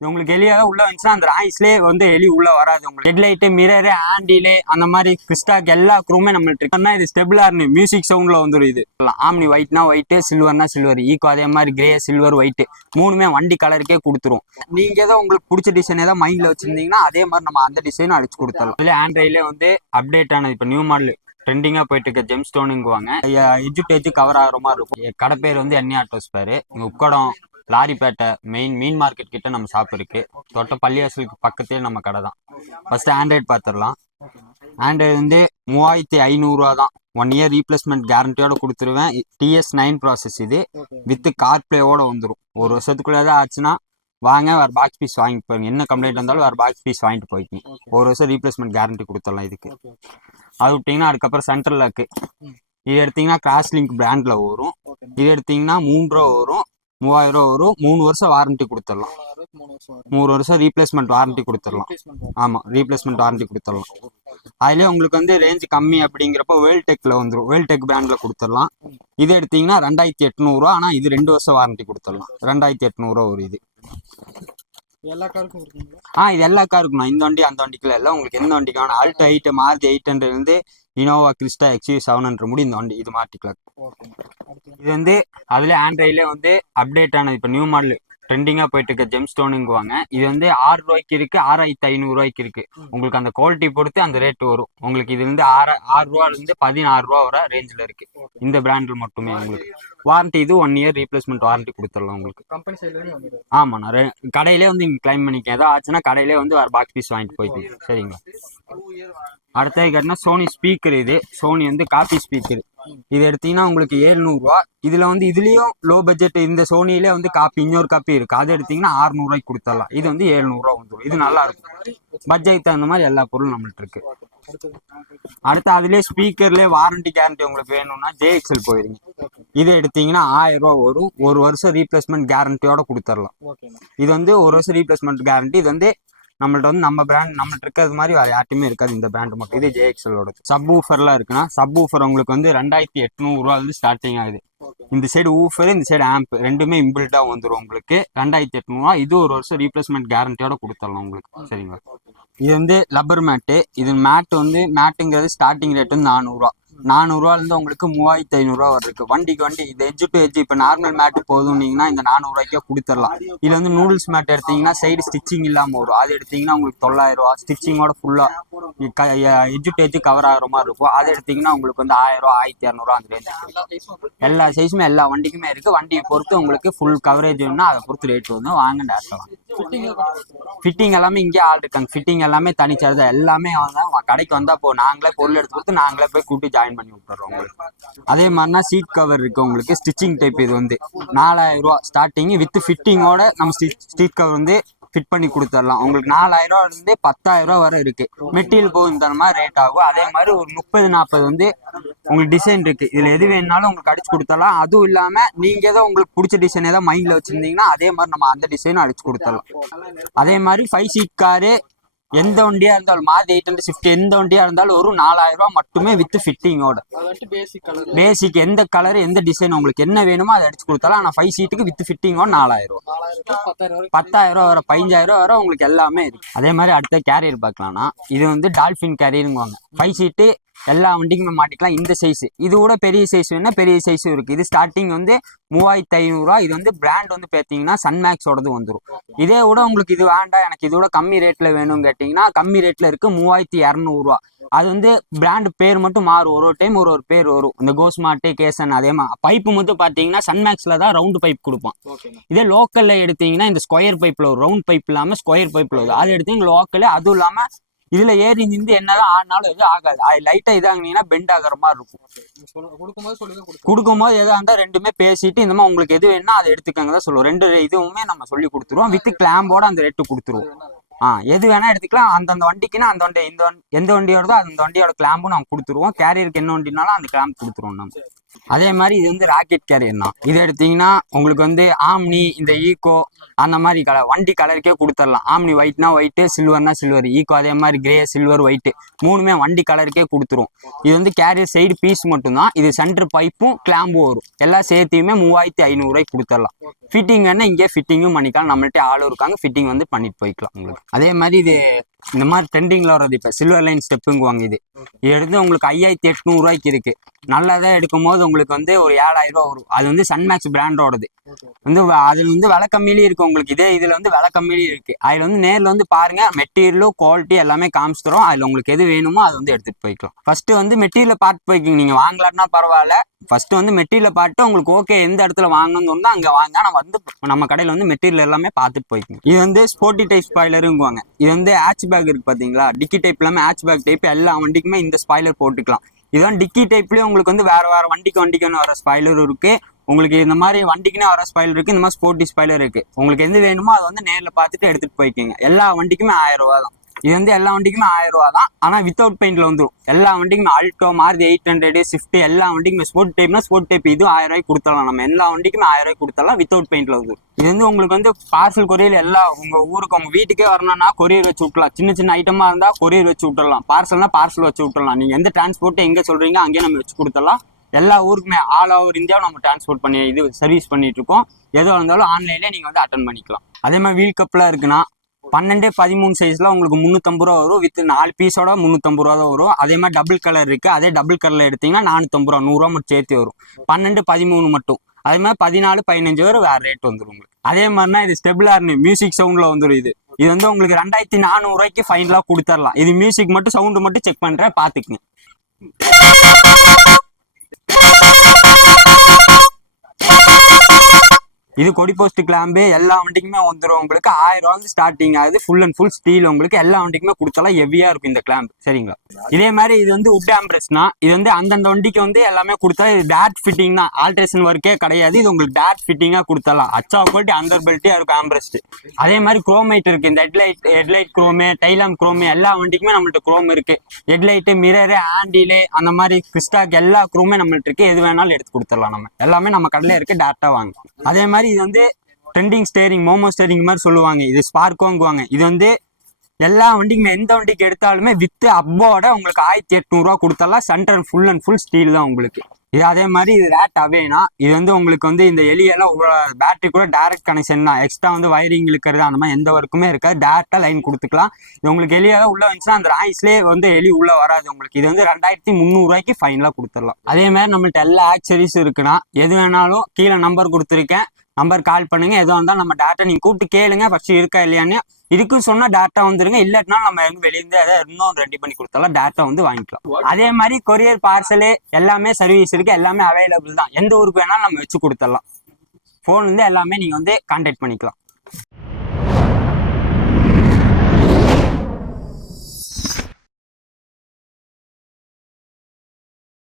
இது உங்களுக்கு எலியாக உள்ள வந்துச்சுன்னா அந்த ராய்ஸ்லேயே வந்து எலி உள்ள வராது. உங்களுக்கு ஹெட்லைட்டு, மிரரு, ஹேண்டிலே அந்த மாதிரி கிறிஸ்டாக் எல்லா க்ரூமே நம்மளுக்கு இருக்கு. இது ஸ்டெபிளார்னு மியூசிக் சவுண்ட்ல வந்துடும். இது ஆம்னி ஒயிட்னா ஒயிட்டு, சில்வர்னா சில்வர், ஈக்கோ அதே மாதிரி கிரே, சில்வர், ஒயிட்டு மூணுமே வண்டி கலருக்கே கொடுத்துரும். நீங்க ஏதோ உங்களுக்கு பிடிச்ச டிசைன் ஏதோ மைண்ட்ல வச்சிருந்தீங்கன்னா அதே மாதிரி நம்ம அந்த டிசைனும் அடிச்சு கொடுத்துடலாம். இதுல ஆண்ட்ராய்ட்லேயே வந்து அப்டேட் ஆனது இப்போ நியூ மாடல் ட்ரெண்டிங்கா போயிட்டு இருக்க ஜெம் ஸ்டோனுங்குவாங்க. எஜ்ஜு டு எஜ்ஜு கவர் ஆகிற மாதிரி இருக்கும். கடை பேர் வந்து என்ஏ ஆட்டோஸ் பேரு. இங்க உக்கடம் லாரிப்பேட்டை மீன் மார்க்கெட் கிட்ட நம்ம ஷாப் இருக்கு. தொட்ட பள்ளிவாசலுக்கு பக்கத்தே நம்ம கடை தான். ஃபர்ஸ்ட் ஆண்ட்ராய்டு பார்த்துடலாம். ஆண்ட்ராய்டு வந்து 3500 தான். 1 இயர் ரீப்ளேஸ்மெண்ட் கேரண்டியோட கொடுத்துருவேன். TS9 ப்ராசஸ் இது வித் கார்ப்ளேயோட வந்துடும். 1 வருஷத்துக்குள்ளே தான் ஆச்சுன்னா வாங்க, வேறு பாக்ஸ் பீஸ் வாங்கி போயிருங்க. என்ன கம்ப்ளைண்ட் இருந்தாலும் வேறு பாக்ஸ் பீஸ் வாங்கிட்டு போய்க்கிங்க. 1 வருஷம் ரீப்ளேஸ்மெண்ட் கேரண்டி கொடுத்துடலாம் இதுக்கு. அது விட்டிங்கன்னா அதுக்கப்புறம் சென்ட்ரல் லாக்கு. இது எடுத்திங்கன்னா கிராஸ் லிங்க் பிராண்டில் வரும். இது எடுத்திங்கன்னா 3 ரூபா வரும், 3000 வரும். 3 வருஷம் வாரண்டி கொடுத்துடலாம். 3 வருஷம் ரீப்ளேஸ்மெண்ட் வாரண்டி கொடுத்துடலாம். ஆமாம், ரீப்ளேஸ்மெண்ட் வாரண்டி கொடுத்துடலாம். அதுலேயே உங்களுக்கு வந்து ரேஞ்ச் கம்மி அப்படிங்கிறப்ப வேல்டெக்கில் வந்துடும். வேல்டெக் பிராண்டில் கொடுத்துடலாம். இது எடுத்திங்கன்னா 2800. ஆனால் இது 2 வருஷம் வாரண்டி கொடுத்துடலாம். 2800 ஒரு இது எல்லா காருக்கும் இருக்குங்களா? இது எல்லா காருக்கும். இந்த வண்டி அந்த வண்டிக்குள்ள எல்லாம் உங்களுக்கு எந்த வண்டிக்கு வேணும். ஆல்டோ 8, மாருதி 800 இருந்து இனோவா கிறிஸ்டா XUV 700 முடி இந்த வண்டி இது மாட்டிக்கலாம். இது வந்து அதுல ஆண்ட்ராய்ட்லேயே வந்து அப்டேட் ஆனது இப்போ நியூ மாடல் ட்ரெண்டிங்கா போயிட்டு இருக்க ஜெம் ஸ்டோனுங்குவாங்க. இது வந்து 6 ரூபாய்க்கு இருக்கு, 6500 இருக்கு. உங்களுக்கு அந்த குவாலிட்டி பொறுத்து அந்த ரேட் வரும். உங்களுக்கு இது வந்து 6 ரூபால இருந்து 16 ரூபா வர ரேஞ்சில் இருக்கு. இந்த பிராண்டில் மட்டுமே உங்களுக்கு வாரண்டி இது 1 இயர் ரீப்ளேஸ்மெண்ட் வாரண்டி கொடுத்துடலாம் உங்களுக்கு. கம்பெனி சைடுல வந்து ஆமா, நான் கடையிலே வந்து இங்க கிளைம் பண்ணிக்க. ஏதாவது ஆச்சுன்னா கடையிலே வந்து வேறு பாக்ஸ் பீஸ் வாங்கிட்டு போய்க்கணும். சரிங்களா? அடுத்தது கேட்டினா சோனி ஸ்பீக்கர். இது சோனி வந்து காப்பி ஸ்பீக்கர். இது எடுத்தீங்கன்னா உங்களுக்கு 700 ரூபா. இதுல வந்து இதுலயும் லோ பட்ஜெட் இந்த சோனியிலே வந்து காப்பி இன்னொரு காப்பி இருக்கு. அது எடுத்தீங்கன்னா 600 கொடுத்துடலாம். இது வந்து 700 வந்துடும். இது நல்லா இருக்கும். பட்ஜெட் தகுந்த மாதிரி எல்லா பொருளும் நம்மள்ட்ட இருக்கு. அடுத்து அதுலேயே ஸ்பீக்கர்லேயே வாரண்டி கேரண்டி உங்களுக்கு வேணும்னா JXL போயிருங்க. இது எடுத்தீங்கன்னா 1000 ரூபா வரும். 1 வருஷம் ரீப்ளேஸ்மெண்ட் கேரண்டியோட கொடுத்துடலாம். இது வந்து 1 வருஷம் ரீப்ளேஸ்மெண்ட் கேரண்டி. இது வந்து நம்மள்ட்ட வந்து நம்ம பிராண்ட் நம்மள்ட்ட இருக்கிறது மாதிரி வேறு யார்ட்டுமே இருக்காது. இந்த பிராண்ட் மட்டும். இது JXLோட சப் ஊஃபர்லாம் இருக்குன்னா சப் ஊஃபர் உங்களுக்கு வந்து 2800 ஸ்டார்டிங் ஆகுது. இந்த சைடு ஊஃபர், இந்த சைடு ஆம்ப் ரெண்டுமே இம்பில்டா வந்துடும் உங்களுக்கு. 2800. இது 1 வருஷம் ரீப்ளேஸ்மெண்ட் கேரண்டியோட கொடுத்துடலாம் உங்களுக்கு. சரிங்களா? இது வந்து லப்பர் மேட்டு. இது மேட் வந்து மேட்டுங்கிறது ஸ்டார்டிங் ரேட் வந்து 400 ரூபா. 400 இருந்து உங்களுக்கு 3500 இருக்கு. வண்டிக்கு வண்டி இது எஜ்ஜு டு எஜ்ஜு. இப்போ நார்மல் மேட்டு போதும்னீங்கன்னா இந்த 400 கொடுத்துடலாம். இது வந்து நூடுல்ஸ் மேட் எடுத்தீங்கன்னா சைடு ஸ்டிச்சிங் இல்லாமல் வரும். அது எடுத்தீங்கன்னா உங்களுக்கு 900 ரூபா. ஸ்டிச்சிங்கோட ஃபுல்லாக எஜ்ஜு டு எஜ்ஜு கவர் ஆகிற மாதிரி இருக்கும். அது எடுத்தீங்கன்னா உங்களுக்கு வந்து 1000 ரூபா, 1200 அந்த ரேஞ்ச். எல்லா சைஸுமே எல்லா வண்டிக்குமே இருக்கு. வண்டியை பொறுத்து உங்களுக்கு ஃபுல் கவரேஜ் வேணும்னா அதை பொறுத்து ரேட் வந்து வாங்க டேரக்டாக. ஃபிட்டிங் எல்லாமே இங்கே ஆள் இருக்காங்க. ஃபிட்டிங் எல்லாமே தனிச்சார்ஜ். எல்லாமே வந்து கடைக்கு வந்தா நாங்களே பொருள் எடுத்து கொடுத்து நாங்களே போய் கூட்டி ஜாயின் பண்ணி விட்டுறோம் உங்களுக்கு. அதே மாதிரினா சீட் கவர் இருக்கு உங்களுக்கு. Stitching type. இது வந்து 4000 ரூபா ஸ்டார்டிங் வித் ஃபிட்டிங்கோட நம்ம சீட் கவர் வந்து ஃபிட் பண்ணி கொடுத்துடலாம். உங்களுக்கு 4000 இருந்து 10000 வரை இருக்கு. மெட்டீரியல் போகும் தர மாதிரி ரேட் ஆகும். அதே மாதிரி ஒரு 30-40 வந்து உங்களுக்கு டிசைன் இருக்கு. இதுல எது வேணுனாலும் உங்களுக்கு அடிச்சு கொடுத்துடலாம். அதுவும் இல்லாம நீங்க ஏதோ உங்களுக்கு பிடிச்ச டிசைன் ஏதோ மைண்ட்ல வச்சிருந்தீங்கன்னா அதே மாதிரி நம்ம அந்த டிசைனும் அடிச்சு கொடுத்துடலாம். அதே மாதிரி 5 சீட் காரு எந்த வண்டியா இருந்தாலும் மாருதி 800 ஸ்விஃப்ட் எந்த வண்டியா இருந்தாலும் ஒரு 4000 ரூபா மட்டுமே வித் ஃபிட்டிங்கோட. பேசிக் எந்த கலர் எந்த டிசைன் உங்களுக்கு என்ன வேணுமோ அதை அடிச்சு கொடுத்தாலும். ஆனால் 5 சீட்டுக்கு வித் ஃபிட்டிங்கோட 4000 ரூபா. 10000 வர 15000 வர உங்களுக்கு எல்லாமே இருக்கு. அதே மாதிரி அடுத்த கேரியர் பார்க்கலாம்னா இது வந்து டால்ஃபின் கேரியருங்குவாங்க. 5 சீட்டு எல்லா வண்டிக்குமே மாட்டிக்கலாம். இந்த சைஸ் இது கூட பெரிய சைஸ் வேணா பெரிய சைஸும் இருக்கு. இது ஸ்டார்டிங் வந்து 3500 ரூபா. இது வந்து பிராண்ட் வந்து பார்த்தீங்கன்னா சன்மேக்ஸோடது வந்துடும். இதே கூட உங்களுக்கு இது வேண்டாம் எனக்கு இதோட கம்மி ரேட்ல வேணும்னு கேட்டிங்கன்னா கம்மி ரேட்ல இருக்கு 3200 ரூபா. அது வந்து பிராண்ட் பேர் மட்டும் மாறும். ஒரு டைம் ஒரு பேர் வரும். இந்த கோஸ்மார்ட், கேசன் அதே மாதிரி. பைப்பு மட்டும் பார்த்தீங்கன்னா சன்மேக்ஸ்ல தான் ரவுண்ட் பைப் கொடுப்பான். இதே லோக்கல்ல எடுத்தீங்கன்னா இந்த ஸ்கொயர் பைப்ல ஒரு ரவுண்ட் பைப் இல்லாம ஸ்கொயர் பைப்ல வரும். அது எடுத்தீங்க லோக்கல். அதுவும் இல்லாம இதுல ஏறி நின்று என்னதான் ஆனாலும் எதுவும் ஆகாது. அது லைட்டா இதாங்கன்னா பெண்ட் ஆகிற மாதிரி இருக்கும். கொடுக்கும்போது எதா இருந்தா ரெண்டுமே பேசிட்டு இந்த மாதிரி உங்களுக்கு எது வேணும்னா அதை எடுத்துக்கங்க தான் சொல்லுவோம். 2 இதுவுமே நம்ம சொல்லி கொடுத்துருவோம். வித் கிளாம்போட அந்த ரேட்டு கொடுத்துருவோம். எது வேணா எடுத்துக்கலாம். அந்தந்த வண்டிக்குன்னா அந்த வண்டி எந்த வண்டியோடதோ அந்த வண்டியோட கிளாம்பும் நம்ம கொடுத்துருவோம். கேரியருக்கு என்ன வண்டினாலும் அந்த கிளாம்ப் கொடுத்துருவோம் நம்ம. அதே மாதிரி இது வந்து ராக்கெட் கேரியர் தான். இது எடுத்தீங்கன்னா உங்களுக்கு வந்து ஆம்னி, இந்த ஈகோ அந்த மாதிரி கலர் வண்டி கலருக்கே கொடுத்துடலாம். ஆம்னி ஒயிட்னா ஒயிட்டு, சில்வர்னா சில்வர், ஈகோ அதே மாதிரி கிரே, சில்வர், ஒயிட்டு மூணுமே வண்டி கலருக்கே கொடுத்துரும். இது வந்து கேரியர் சைடு பீஸ் மட்டும்தான். இது சென்டர் பைப்பும் கிளாம்பும் வரும். எல்லாம் சேர்த்தியுமே 3500 கொடுத்துடலாம். ஃபிட்டிங் என்ன இங்கே ஃபிட்டிங்கும் பண்ணிக்கலாம். நம்மள்ட்ட ஆளும் இருக்காங்க, ஃபிட்டிங் வந்து பண்ணிட்டு போய்க்கலாம் உங்களுக்கு. அதே மாதிரி இது இந்த மாதிரி ட்ரெண்டிங்கில் வர்றது இப்போ சில்வர் லைன் ஸ்டெப்புங்குவாங்க. இது எடுத்து உங்களுக்கு 5800 இருக்கு. நல்லதாக எடுக்கும் போது உங்களுக்கு வந்து ஒரு 7000 வரும். அது வந்து சன்மேக்ஸ் பிராண்டோடது வந்து அதில் வந்து விலை கம்மியிலேயே இருக்கு உங்களுக்கு. இதே இதில் வந்து விலை கம்மியிலேயே இருக்கு. அதில் வந்து நேரில் வந்து பாருங்க, மெட்டீரியலும் குவாலிட்டி எல்லாமே காமிச்சு தரும். அதில் உங்களுக்கு எது வேணுமோ அதை வந்து எடுத்துட்டு போய்க்கலாம். ஃபர்ஸ்ட் வந்து மெட்டீரியல் பார்த்து போய்க்கிங்க. நீங்க வாங்கலாம்னா பரவாயில்ல, ஃபர்ஸ்ட் வந்து மெட்டீரியல் பார்த்து உங்களுக்கு ஓகே எந்த இடத்துல வாங்கணும்னு தோணுதோ அங்கே வாங்க. ஆனால் வந்து நம்ம கடையில் வந்து மெட்டீரியல் எல்லாமே பார்த்துட்டு போய்க்குங்க. இது வந்து ஸ்போர்ட்டி டைப் ஸ்பாய்லருங்குவாங்க. இது வந்து ஹேட்ச் பேக் இருக்கு பார்த்தீங்களா, டிக்கி டைப் இல்லாமல் ஹேட்ச் பேக் டைப் எல்லா வண்டிக்குமே இந்த ஸ்பாய்லர் போட்டுக்கலாம். இதுதான் டிக்கி டைப்லேயே உங்களுக்கு வந்து வேற வண்டிக்குன்னு வர ஸ்பாய்லர் இருக்கு. உங்களுக்கு இந்த மாதிரி வண்டிக்குன்னே வர ஸ்பாய்லர் இருக்கு. இந்த மாதிரி ஸ்போர்ட்டி ஸ்பாய்லர் இருக்கு. உங்களுக்கு எது வேணுமோ அதை வந்து நேரில் பார்த்துட்டு எடுத்துட்டு போய்க்கிங்க. எல்லா வண்டிக்குமே 1000 ரூபா தான். இது வந்து எல்லா வண்டிக்குமே 1000 ரூபா தான். ஆனால் வித்தவுட் பெயிண்ட்ல வந்துடும். எல்லா வண்டிக்குமே ஆல்டோ, மாருதி 800, ஸ்விஃப்ட் எல்லா வண்டிக்குமே ஸ்போர்ட் டைப்னா ஸ்போர்ட் டைப் இது 1000 கொடுத்துடலாம். நம்ம எல்லா வண்டிக்குமே 1000 கொடுத்துடலாம் வித்தவுட் பெயிண்ட்ல வந்துடும். இது வந்து உங்களுக்கு வந்து பார்சல் கொரியர் எல்லாம் உங்க ஊருக்கு உங்க வீட்டுக்கே வரணும்னா கொரியர் வச்சு விட்டுலாம். சின்ன சின்ன ஐட்டமா இருந்தா கொரியர் வச்சு விட்டுடலாம். பார்சல்னா பார்சல் வச்சு விட்டுடலாம். நீங்க எந்த டிரான்ஸ்போர்ட் எங்க சொல்றீங்க அங்கேயே நம்ம வச்சு கொடுத்துடலாம். எல்லா ஊருக்குமே ஆல் ஓவர் இந்தியாவும் நம்ம டிரான்ஸ்போர்ட் பண்ணி இது சர்வீஸ் பண்ணிட்டு இருக்கோம். எதுவாக இருந்தாலும் ஆன்லைன்லேயே நீங்கள் வந்து அட்டன் பண்ணிக்கலாம். அதே மாதிரி வீல் கப்லாம் இருக்குன்னா 12-13 சைஸ்ல உங்களுக்கு 350 ரூபா வரும். வித் 4 பீஸோட 350 ரூபா தான் வரும். அதே மாதிரி டபுள் கலர் இருக்கு. அதே டபுள் கலர்ல எடுத்தீங்கன்னா 450 ரூபா, 100 ரூபா மட்டும் சேர்த்து வரும். 12-13 மட்டும். அதே மாதிரி 14-15 வரை வேற ரேட் வந்துடும் உங்களுக்கு. அதே மாதிரினா இது ஸ்டெபிளார்னு மியூசிக் சவுண்ட்ல வந்துடும். இது வந்து உங்களுக்கு 2400 ஃபைனலா கொடுத்துடலாம். இது மியூசிக் மட்டும் சவுண்டு மட்டும் செக் பண்றேன், பாத்துக்குங்க. இது கொடி போஸ்ட் கிளாம்பு எல்லா வண்டிக்குமே வந்துடும். உங்களுக்கு 1000 ரூபா வந்து ஸ்டார்டிங் ஆகுது. Full and full steel. உங்களுக்கு எல்லா வண்டிக்குமே கொடுத்தாலும் ஹெவியா இருக்கும் இந்த கிளாம்பு. சரிங்களா? இதே மாதிரி இது வந்து உட் ஆம்ப்ரஸ்னா இது வந்து அந்தந்த வண்டிக்கு வந்து எல்லாமே கொடுத்தா இது டேரக்ட் ஃபிட்டிங் தான். ஆல்ட்ரேஷன் ஒர்க்கே கிடையாது. இது உங்களுக்கு டேரக்ட் ஃபிட்டிங்கா கொடுத்தலாம். அச்சா குவாலிட்டி அண்டர் பெல்ட்டே இருக்கும் ஆம்ப்ரஸ்ட். அதே மாதிரி குரோமைட் இருக்கு. இந்த ஹெட்லைட் குரோமு, டைலாம் குரோமு எல்லா வண்டிக்குமே நம்மள்ட்ட குரோம் இருக்கு. ஹெட்லைட்டு, மிரரு, ஹேண்டிலு அந்த மாதிரி கிறிஸ்டாக் எல்லா குரோமே நம்மள்ட்ட இருக்கு. எது வேணாலும் எடுத்து கொடுத்துடலாம். நம்ம எல்லாமே நம்ம கடையில இருக்கு. டேரக்டா வாங்க. அதே மாதிரி இது வந்து ட்ரெண்டிங் ஸ்டேரிங், மோமோ ஸ்டேரிங் மாதிரி சொல்லுவாங்க. இது ஸ்பார்க்கோங்குவாங்க. இது வந்து எல்லா வண்டிக்குமே எந்த வண்டிக்கு எடுத்தாலுமே வித்து அப்போட உங்களுக்கு 1800 கொடுத்தலாம். Centre full and full steel தான் உங்களுக்கு. இது அதே மாதிரி இது ரேட் அவேனா. இது வந்து உங்களுக்கு வந்து இந்த எலியெல்லாம் பேட்டரி கூட டைரக்ட் கனெக்ஷன் தான். எக்ஸ்ட்ரா வந்து வயரிங் இருக்கிறது அந்த மாதிரி எந்த ஒர்க்குமே இருக்காது. டேரக்டா லைன் கொடுத்துக்கலாம். இது உங்களுக்கு எலியெல்லாம் உள்ள வந்துச்சுன்னா அந்த ராய்ஸ்லேயே வந்து எலி உள்ள வராது உங்களுக்கு. இது வந்து 2300 ஃபைனலா கொடுத்துடலாம். அதே மாதிரி நம்மள்ட்ட எல்லா ஆக்சரிஸ் இருக்குன்னா எது வேணாலும் கீழே நம்பர் கொடுத்துருக்கேன். நம்பர் கால் பண்ணுங்க. எதுவும் இருந்தாலும் நம்ம டேட்டா நீங்க கூப்பிட்டு கேளுங்க ஃபர்ஸ்ட் இருக்கா இல்லையான்னு. இருக்குன்னு சொன்னா டேட்டா வந்துருங்க. இல்லாட்டினா நம்ம வெளியிருந்து ஏதாவது இன்னும் ரெடி பண்ணி கொடுத்தாலும் டேட்டா வந்து வாங்கிக்கலாம். அதே மாதிரி கொரியர், பார்சலு எல்லாமே சர்வீஸ் இருக்கு. எல்லாமே அவைலபிள் தான். எந்த ஊருக்கு வேணாலும் நம்ம வச்சு கொடுத்துடலாம். ஃபோன் வந்து எல்லாமே நீங்க வந்து கான்டாக்ட் பண்ணிக்கலாம்.